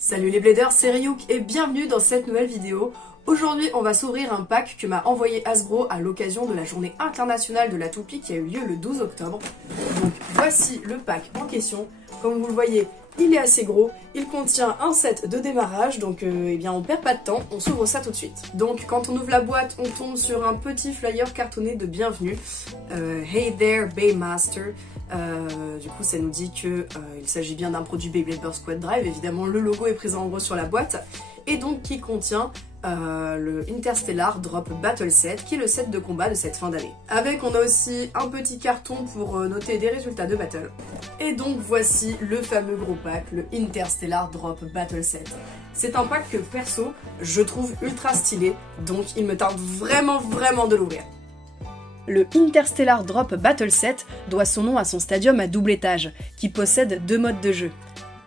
Salut les bladers, c'est Ryuk et bienvenue dans cette nouvelle vidéo. Aujourd'hui, on va s'ouvrir un pack que m'a envoyé Hasbro à l'occasion de la journée internationale de la toupie qui a eu lieu le 12 octobre. Donc voici le pack en question. Comme vous le voyez, il est assez gros, il contient un set de démarrage, donc on perd pas de temps, on s'ouvre ça tout de suite. Donc quand on ouvre la boîte, on tombe sur un petit flyer cartonné de bienvenue. Hey there Baymaster. Du coup ça nous dit que il s'agit bien d'un produit Beyblade Burst Quad Drive, évidemment le logo est présent en gros sur la boîte, et donc qui contient le Interstellar Drop Battle Set, qui est le set de combat de cette fin d'année. Avec on a aussi un petit carton pour noter des résultats de battle. Et donc voici le fameux gros pack, le Interstellar Drop Battle Set. C'est un pack que perso, je trouve ultra stylé, donc il me tarde vraiment de l'ouvrir. Le Interstellar Drop Battle Set doit son nom à son stadium à double étage, qui possède deux modes de jeu.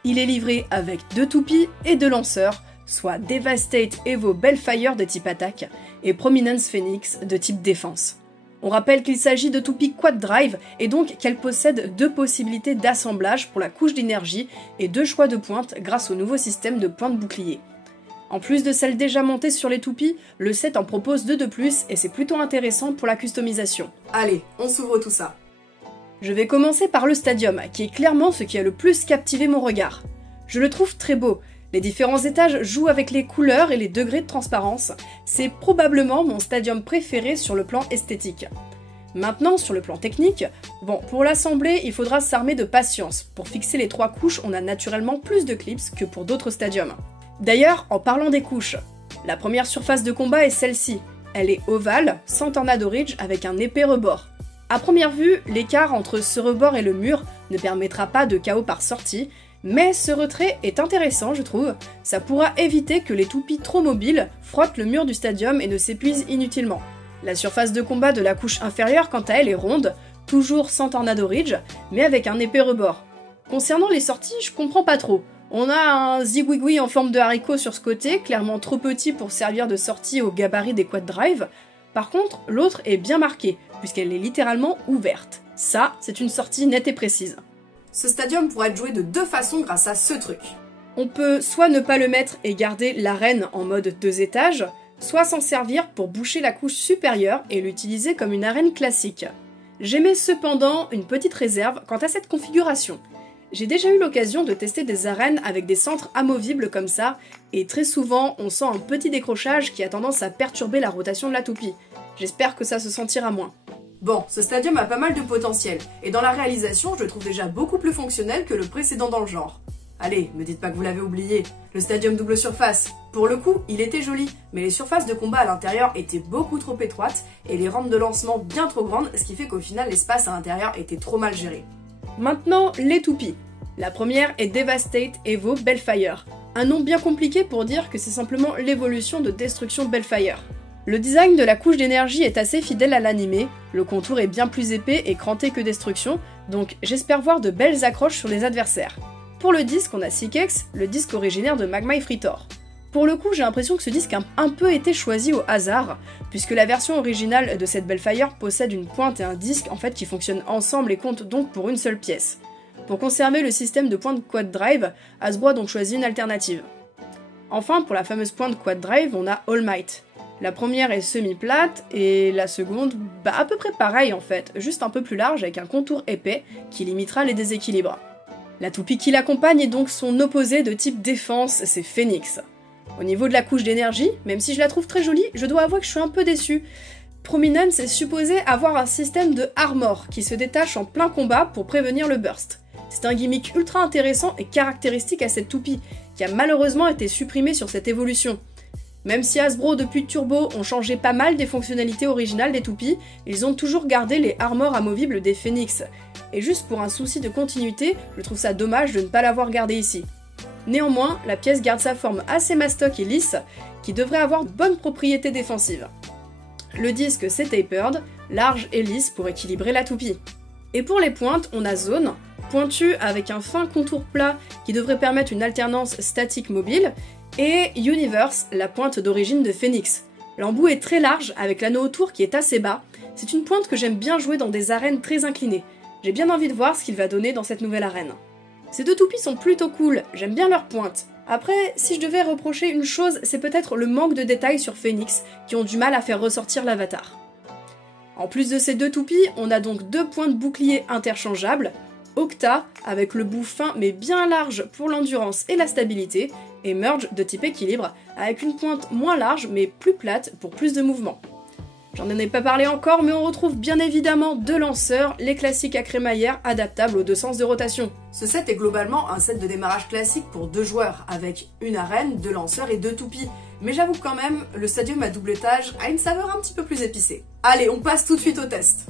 Il est livré avec 2 toupies et 2 lanceurs, soit Devastate Evo Bellfire de type attaque et Prominence Phoenix de type défense. On rappelle qu'il s'agit de toupies Quad Drive et donc qu'elles possèdent 2 possibilités d'assemblage pour la couche d'énergie et 2 choix de pointe grâce au nouveau système de pointe bouclier. En plus de celles déjà montées sur les toupies, le set en propose 2 de plus et c'est plutôt intéressant pour la customisation. Allez, on s'ouvre tout ça. Je vais commencer par le stadium, qui est clairement ce qui a le plus captivé mon regard. Je le trouve très beau. Les différents étages jouent avec les couleurs et les degrés de transparence. C'est probablement mon stadium préféré sur le plan esthétique. Maintenant, sur le plan technique, pour l'assembler, il faudra s'armer de patience. Pour fixer les 3 couches, on a naturellement plus de clips que pour d'autres stadiums. D'ailleurs, en parlant des couches, la première surface de combat est celle-ci. Elle est ovale, sans Tornado Ridge, avec un épais rebord. À première vue, l'écart entre ce rebord et le mur ne permettra pas de KO par sortie, mais ce retrait est intéressant, je trouve. Ça pourra éviter que les toupies trop mobiles frottent le mur du stadium et ne s'épuisent inutilement. La surface de combat de la couche inférieure, quant à elle, est ronde, toujours sans Tornado Ridge, mais avec un épais rebord. Concernant les sorties, je comprends pas trop. On a un zigouigoui en forme de haricot sur ce côté, clairement trop petit pour servir de sortie au gabarit des Quad Drive. Par contre, l'autre est bien marquée, puisqu'elle est littéralement ouverte. Ça, c'est une sortie nette et précise. Ce stadium pourra être joué de 2 façons grâce à ce truc. On peut soit ne pas le mettre et garder l'arène en mode 2 étages, soit s'en servir pour boucher la couche supérieure et l'utiliser comme une arène classique. J'émets cependant une petite réserve quant à cette configuration. J'ai déjà eu l'occasion de tester des arènes avec des centres amovibles comme ça, et très souvent on sent un petit décrochage qui a tendance à perturber la rotation de la toupie. J'espère que ça se sentira moins. Bon, ce stadium a pas mal de potentiel, et dans la réalisation je le trouve déjà beaucoup plus fonctionnel que le précédent dans le genre. Allez, me dites pas que vous l'avez oublié, le stadium double surface. Pour le coup, il était joli, mais les surfaces de combat à l'intérieur étaient beaucoup trop étroites, et les rampes de lancement bien trop grandes, ce qui fait qu'au final l'espace à l'intérieur était trop mal géré. Maintenant, les toupies. La première est Devastate Evo Bellfire, un nom bien compliqué pour dire que c'est simplement l'évolution de Destruction Bellfire. Le design de la couche d'énergie est assez fidèle à l'animé, le contour est bien plus épais et cranté que Destruction, donc j'espère voir de belles accroches sur les adversaires. Pour le disque, on a Sikex, le disque originaire de Magma et Fritor. Pour le coup, j'ai l'impression que ce disque a un peu été choisi au hasard, puisque la version originale de cette Bellfire possède une pointe et un disque qui fonctionnent ensemble et comptent donc pour une seule pièce. Pour conserver le système de pointe Quad Drive, Hasbro a donc choisi une alternative. Enfin, pour la fameuse pointe Quad Drive, on a All Might. La première est semi-plate et la seconde, à peu près pareil en fait, juste un peu plus large avec un contour épais qui limitera les déséquilibres. La toupie qui l'accompagne est donc son opposé de type défense, c'est Phoenix. Au niveau de la couche d'énergie, même si je la trouve très jolie, je dois avouer que je suis un peu déçue. Prominence est supposé avoir un système de armor qui se détache en plein combat pour prévenir le burst. C'est un gimmick ultra intéressant et caractéristique à cette toupie, qui a malheureusement été supprimée sur cette évolution. Même si Hasbro depuis Turbo ont changé pas mal des fonctionnalités originales des toupies, ils ont toujours gardé les armors amovibles des Phoenix. Et juste pour un souci de continuité, je trouve ça dommage de ne pas l'avoir gardé ici. Néanmoins, la pièce garde sa forme assez mastoc et lisse, qui devrait avoir de bonnes propriétés défensives. Le disque c'est tapered, large et lisse pour équilibrer la toupie. Et pour les pointes, on a Zone, pointu avec un fin contour plat qui devrait permettre une alternance statique-mobile, et Universe, la pointe d'origine de Phoenix. L'embout est très large avec l'anneau autour qui est assez bas, c'est une pointe que j'aime bien jouer dans des arènes très inclinées. J'ai bien envie de voir ce qu'il va donner dans cette nouvelle arène. Ces 2 toupies sont plutôt cool, j'aime bien leur pointe. Après, si je devais reprocher une chose, c'est peut-être le manque de détails sur Phoenix qui ont du mal à faire ressortir l'avatar. En plus de ces 2 toupies, on a donc 2 points de bouclier interchangeables, Octa avec le bout fin mais bien large pour l'endurance et la stabilité, et Merge de type équilibre avec une pointe moins large mais plus plate pour plus de mouvement. J'en ai pas parlé encore, mais on retrouve bien évidemment 2 lanceurs, les classiques à crémaillère adaptables aux 2 sens de rotation. Ce set est globalement un set de démarrage classique pour 2 joueurs, avec une arène, 2 lanceurs et 2 toupies. Mais j'avoue quand même, le stadium à double étage a une saveur un petit peu plus épicée. Allez, on passe tout de suite au test.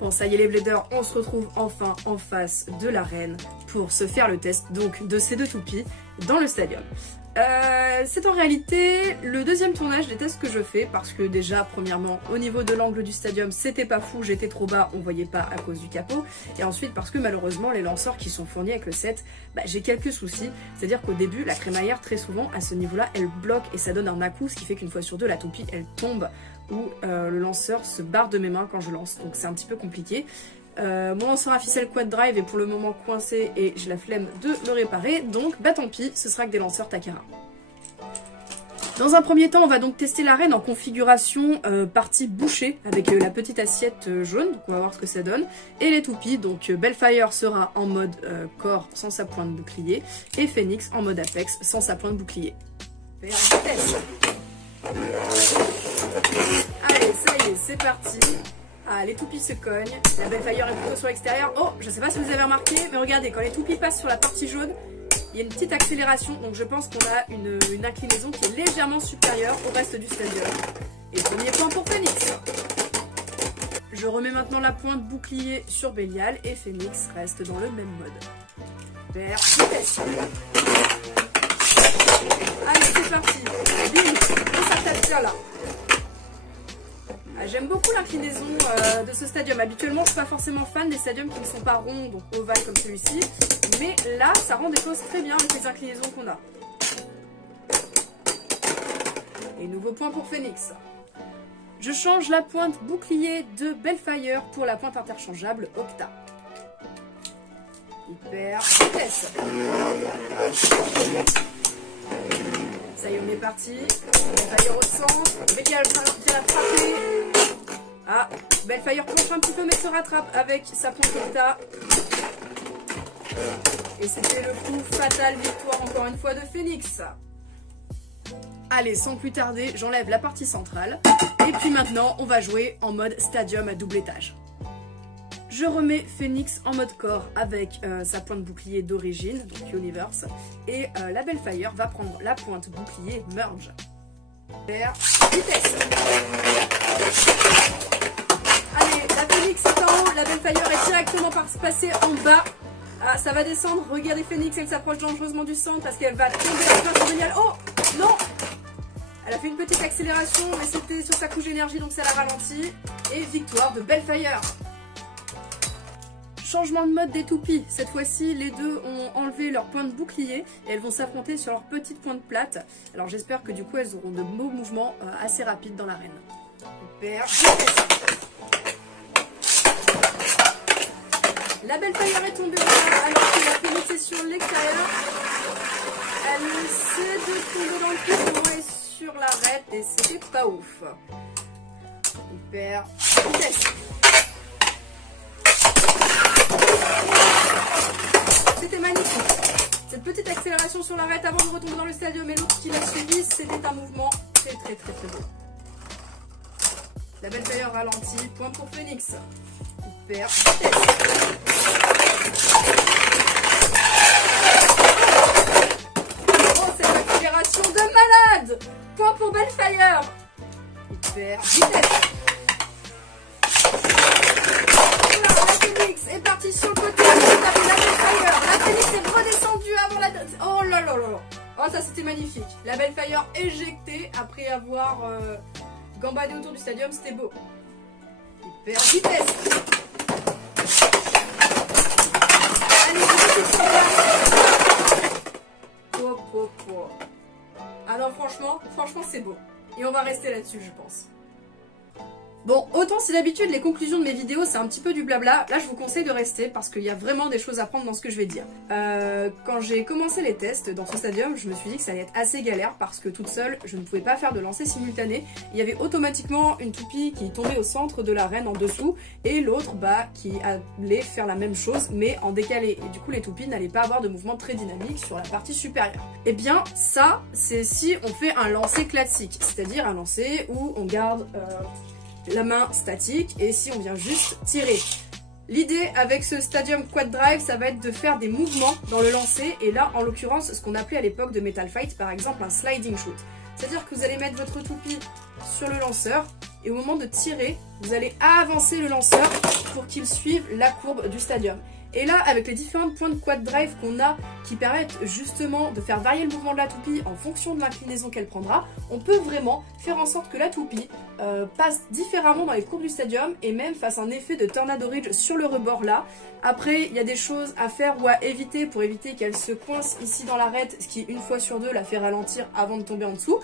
Bon, ça y est les bladers, on se retrouve enfin en face de l'arène pour se faire le test donc de ces 2 toupies dans le stadium. C'est en réalité le 2e tournage des tests que je fais parce que déjà, premièrement, au niveau de l'angle du stadium, c'était pas fou, j'étais trop bas, on voyait pas à cause du capot. Et ensuite parce que malheureusement, les lanceurs qui sont fournis avec le set, j'ai quelques soucis. C'est-à-dire qu'au début, la crémaillère, très souvent, à ce niveau-là, elle bloque et ça donne un à-coup, ce qui fait qu'une fois sur 2, la toupie, elle tombe ou le lanceur se barre de mes mains quand je lance. Donc c'est un petit peu compliqué. Mon lanceur à ficelle quad drive est pour le moment coincé et j'ai la flemme de le réparer, donc tant pis, ce sera que des lanceurs Takara. Dans un premier temps, on va donc tester l'arène en configuration partie bouchée avec la petite assiette jaune, donc on va voir ce que ça donne, et les toupies, donc Bellfire sera en mode corps sans sa pointe bouclier, et Phoenix en mode apex sans sa pointe bouclier. Allez, ça y est, c'est parti. Ah, les toupies se cognent, la Bellfire est plutôt sur l'extérieur. Oh, je sais pas si vous avez remarqué, mais regardez, quand les toupies passent sur la partie jaune, il y a une petite accélération, donc je pense qu'on a une inclinaison qui est légèrement supérieure au reste du stadium. Et premier point pour Phoenix. Je remets maintenant la pointe bouclier sur Bélial et Phoenix reste dans le même mode. Vert, vitesse. Allez, c'est parti. Bim, on s'attaque bien là. J'aime beaucoup l'inclinaison de ce stadium. Habituellement, je ne suis pas forcément fan des stadiums qui ne sont pas ronds, donc ovales comme celui-ci. Mais là, ça rend des choses très bien avec les inclinaisons qu'on a. Et nouveau point pour Phoenix. Je change la pointe bouclier de Bellfire pour la pointe interchangeable Octa. Hyper vitesse. Ça y est, on est parti. Bellfire au centre. Bélial vient la frapper. Ah, Bellfire planche un petit peu mais se rattrape avec sa pointe Octa. Et c'était le coup fatal, victoire encore une fois de Phoenix. Allez, sans plus tarder, j'enlève la partie centrale. Et puis maintenant, on va jouer en mode stadium à double étage. Je remets Phoenix en mode corps avec sa pointe bouclier d'origine, donc Universe. Et la Bellfire va prendre la pointe bouclier Merge. Vert, vitesse. Allez, la Phoenix est en haut, la Bellfire est directement passée en bas. Ah, ça va descendre, regardez Phoenix, elle s'approche dangereusement du centre parce qu'elle va tomber en plein génial. Oh non! Elle a fait une petite accélération, mais c'était sur sa couche d'énergie, donc ça l'a ralenti. Et victoire de Bellfire. Changement de mode des toupies. Cette fois-ci, les deux ont enlevé leur pointe bouclier et elles vont s'affronter sur leur petite pointe plate. Alors j'espère que du coup, elles auront de beaux mouvements assez rapides dans l'arène. Super. La Bellfire est tombée au bas alors que la Phoenix est sur l'extérieur. Elle essaie de tomber dans le pied, et sur l'arête et c'était pas ouf. Hyper vitesse. C'était magnifique. Cette petite accélération sur l'arête avant de retomber dans le stadium et l'autre qui l'a suivi, c'était un mouvement très beau. La Bellfire ralentit, point pour Phoenix. Hyper vitesse. Oh, cette accélération de malade. Point pour Bellfire. Hyper vitesse. La Phoenix est partie sur le côté. La Bellfire. La Phoenix est redescendue avant la... Oh là là là. Oh, ça c'était magnifique. La Bellfire éjectée après avoir gambadé autour du stadium. C'était beau. Hyper vitesse. Allez, Ah non, franchement c'est beau. Et on va rester là-dessus, je pense. Bon, autant si d'habitude les conclusions de mes vidéos c'est un petit peu du blabla, là je vous conseille de rester parce qu'il y a vraiment des choses à prendre dans ce que je vais dire. Quand j'ai commencé les tests dans ce stadium, je me suis dit que ça allait être assez galère parce que toute seule, je ne pouvais pas faire de lancer simultané. Il y avait automatiquement une toupie qui tombait au centre de l'arène en dessous et l'autre qui allait faire la même chose mais en décalé. Et du coup les toupies n'allaient pas avoir de mouvement très dynamique sur la partie supérieure. Et bien ça, c'est si on fait un lancer classique, c'est-à-dire un lancer où on garde la main statique et si on vient juste tirer. L'idée avec ce Stadium Quad Drive, ça va être de faire des mouvements dans le lancer et là en l'occurrence ce qu'on appelait à l'époque de Metal Fight par exemple un sliding shoot. C'est-à-dire que vous allez mettre votre toupie sur le lanceur et au moment de tirer, vous allez avancer le lanceur pour qu'il suive la courbe du stadium. Et là, avec les différents points de quad drive qu'on a qui permettent justement de faire varier le mouvement de la toupie en fonction de l'inclinaison qu'elle prendra, on peut vraiment faire en sorte que la toupie passe différemment dans les courbes du stadium et même fasse un effet de tornado ridge sur le rebord là. Après, il y a des choses à faire ou à éviter pour éviter qu'elle se coince ici dans l'arête, ce qui une fois sur deux la fait ralentir avant de tomber en dessous.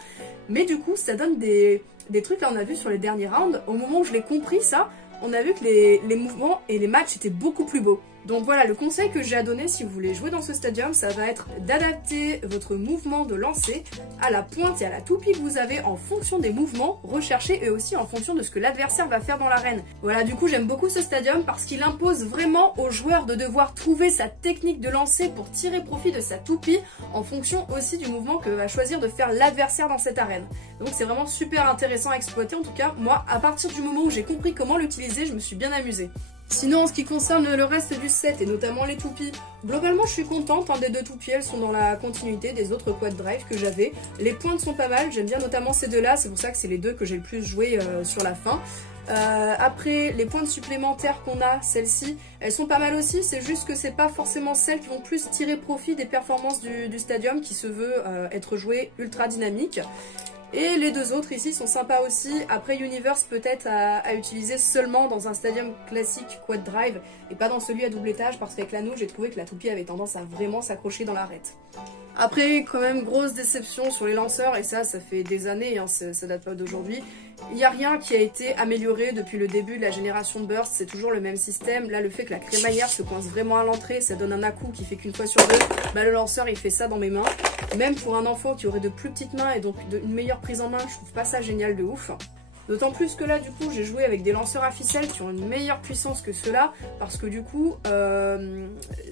Mais du coup, ça donne des trucs, là on a vu sur les derniers rounds, au moment où je l'ai compris ça, on a vu que les mouvements et les matchs étaient beaucoup plus beaux. Donc voilà, le conseil que j'ai à donner si vous voulez jouer dans ce stadium, ça va être d'adapter votre mouvement de lancer à la pointe et à la toupie que vous avez en fonction des mouvements recherchés et aussi en fonction de ce que l'adversaire va faire dans l'arène. Voilà, du coup j'aime beaucoup ce stadium parce qu'il impose vraiment aux joueurs de devoir trouver sa technique de lancer pour tirer profit de sa toupie en fonction aussi du mouvement que va choisir de faire l'adversaire dans cette arène. Donc c'est vraiment super intéressant à exploiter, en tout cas moi à partir du moment où j'ai compris comment l'utiliser, je me suis bien amusée. Sinon en ce qui concerne le reste du set et notamment les toupies, globalement je suis contente, des deux toupies elles sont dans la continuité des autres quad drive que j'avais. Les pointes sont pas mal, j'aime bien notamment ces deux là, c'est pour ça que c'est les deux que j'ai le plus joué sur la fin. Après les pointes supplémentaires qu'on a, celles-ci, elles sont pas mal aussi, c'est juste que c'est pas forcément celles qui vont plus tirer profit des performances du stadium qui se veut être joué ultra dynamique. Et les deux autres ici sont sympas aussi. Après Universe peut-être à utiliser seulement dans un stadium classique quad drive et pas dans celui à double étage parce qu'avec l'anneau j'ai trouvé que la toupie avait tendance à vraiment s'accrocher dans l'arête. Après quand même grosse déception sur les lanceurs et ça fait des années, ça date pas d'aujourd'hui. Il n'y a rien qui a été amélioré depuis le début de la génération de Burst, c'est toujours le même système. Là le fait que la crémaillère se coince vraiment à l'entrée, ça donne un à-coup qui fait qu'une fois sur deux, le lanceur il fait ça dans mes mains. Même pour un enfant qui aurait de plus petites mains et donc une meilleure prise en main, je trouve pas ça génial de ouf. D'autant plus que là du coup j'ai joué avec des lanceurs à ficelle qui ont une meilleure puissance que ceux-là parce que du coup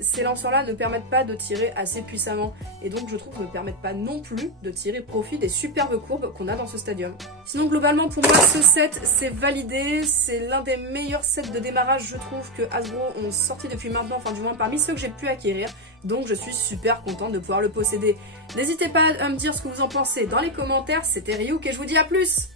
ces lanceurs-là ne permettent pas de tirer assez puissamment et donc je trouve ne permettent pas non plus de tirer profit des superbes courbes qu'on a dans ce stadium. Sinon globalement pour moi ce set c'est validé, c'est l'un des meilleurs sets de démarrage je trouve que Hasbro ont sorti depuis maintenant, enfin du moins parmi ceux que j'ai pu acquérir. Donc je suis super contente de pouvoir le posséder. N'hésitez pas à me dire ce que vous en pensez dans les commentaires, c'était Ryuk et je vous dis à plus!